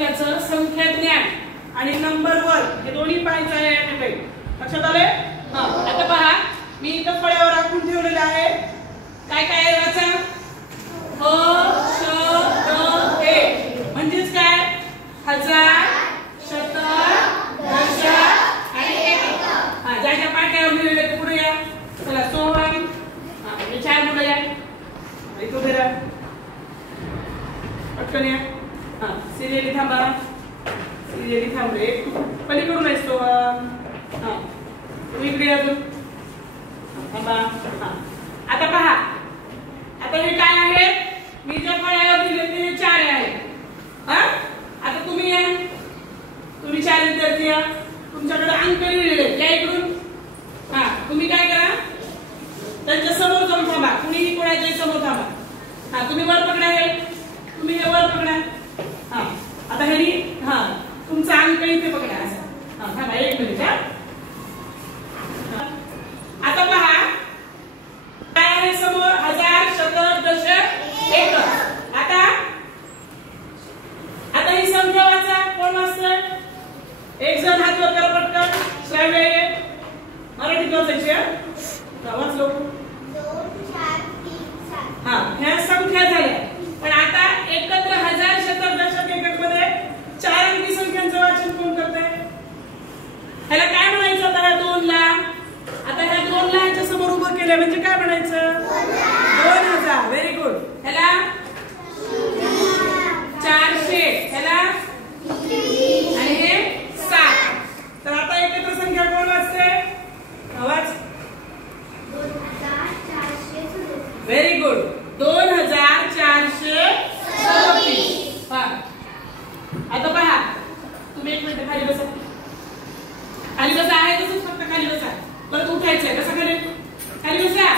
गणिताचं संख्या ज्ञान आणि नंबर वन हे दोन्ही पाहायचं आहे या ठिकाणी. लक्षात आले? हां. आता पहा मी इथं फळ्यावर आखून ठेवलेलं आहे. काय काय आहे वाचा? ह श द हे म्हणजेच काय? हजार, शतक, दशक आणि एकक. हां, ज्या ज्या पाट्यावर लिहिलेले ते पुढे या. चला सोहम. हां, हे चार मुलं या. इथं उभे राहा. पटकन या. हां, सिरियली थांबा. सिरियली थांबले. पलीकडून आहेस सोहम. हां, तू इकडे अजून थांबा. हां, आता पहा. आता हे काय आहे? मी ज्या फळ्यावर दिले ते चार आहे. हां, आता तुम्ही या. तुम्ही चार विद्यार्थी या. तुमच्याकडे अंक लिहिलेले या इकडून. हां, तुम्ही काय करा? त्यांच्या समोर जाऊन थांबा. कुणीही कोणाच्या समोर थांबा. हां, तुम्ही वर पकडा हे. तुम्ही हे वर पकडा. हां, आता हेनी हां तुमचा अंक इथे पकडा असं. हां, थांबा एक मिनिट. हां, आता पहा काय आहे समोर? हजार, शतक, दशक, एकक. आता ही संख्या वाचा. कोण वाचतंय? एक जण हात वर करा पटकन. श्राव्य आहे. मराठीत वाचायची. वाचलो. 2 4 3 7. हां, ह्या संख्या झाल्या. पण आता एकत्र हजार, शतक, दशक, एकक मध्ये चार अंकी संख्यांचं वाचन कोण करतंय? ह्याला काय म्हणायचं? आता ह्या 2 ला आता ह्या 2 ला ह्याच्या समोर उभं केलं म्हणजे काय म्हणायचं? 2000. Very good. ह्याला 400. ह्याला आणि हे 7. तर आता एकत्र संख्या कोण वाचते? आवाज. 2437. Very good. 2437. हां, आता पहा तुम्ही एक मिनिट खाली बसा. खाली बसा. आहे तसंच फक्त खाली बसा. परत उठायचंय. कसं खाली? खाली बसा.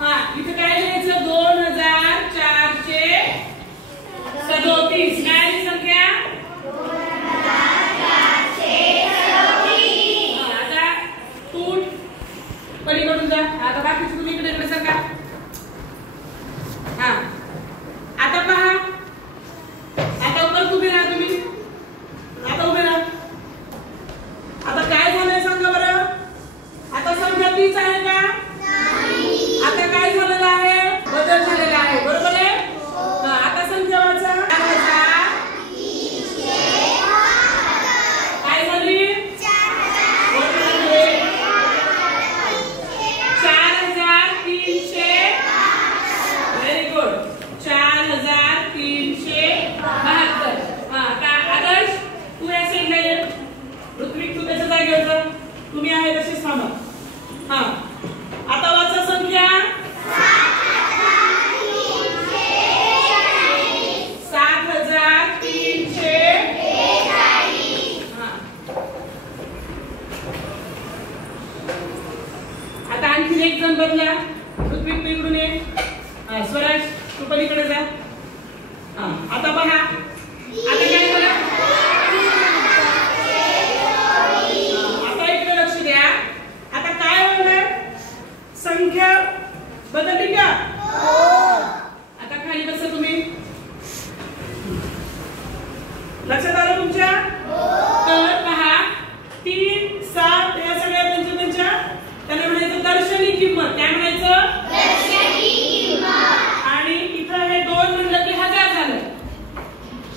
हां, इथे काय लिहायचं? 2437. काय आहे संख्या? 2437. हां, आता तू पलीकडून जा. आता बाकीचे तुम्ही इकडे इकडे सरका. हां, आता पहा. आता परत उभे राहा तुम्ही. आता उभे राहा. आता काय झालंय सांगा बरं? आता संख्या तीच आहे का? नाही. आता काय झालेलं आहे? बदल झालेला आहे. बरोबर आहे? हां, आता संख्या वाचा. 4300. काय झाली? 4300. Very good. 4372. हां, आता आदर्श तू या साईडला ये. ऋत्विक तू त्याच्या जागेवर जा. तुम्ही आहे तशीच थांबा. हां, आता वाचा संख्या 7342. हां, आता आणखी एक जण बदला. ऋत्विक तू इकडून ये. हां, स्वराज तू पलीकडे जा. हां, आता पहा. आता काय झालं? आता इकडे लक्ष द्या. आता काय होणार? संख्या बदलली का? आता खाली बसा तुम्ही. लक्षात आलं तुमच्या? तर पहा 3 7 या सगळ्या त्यांच्या त्यांना म्हणायचं दर्शनी किंमत. काय म्हणायचं? दर्शनी किंमत. आणि इथं हे 2 म्हणलं की 1000 झालं.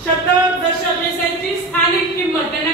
शतक, दशक हे त्यांची स्थानिक किंमत. त्यांना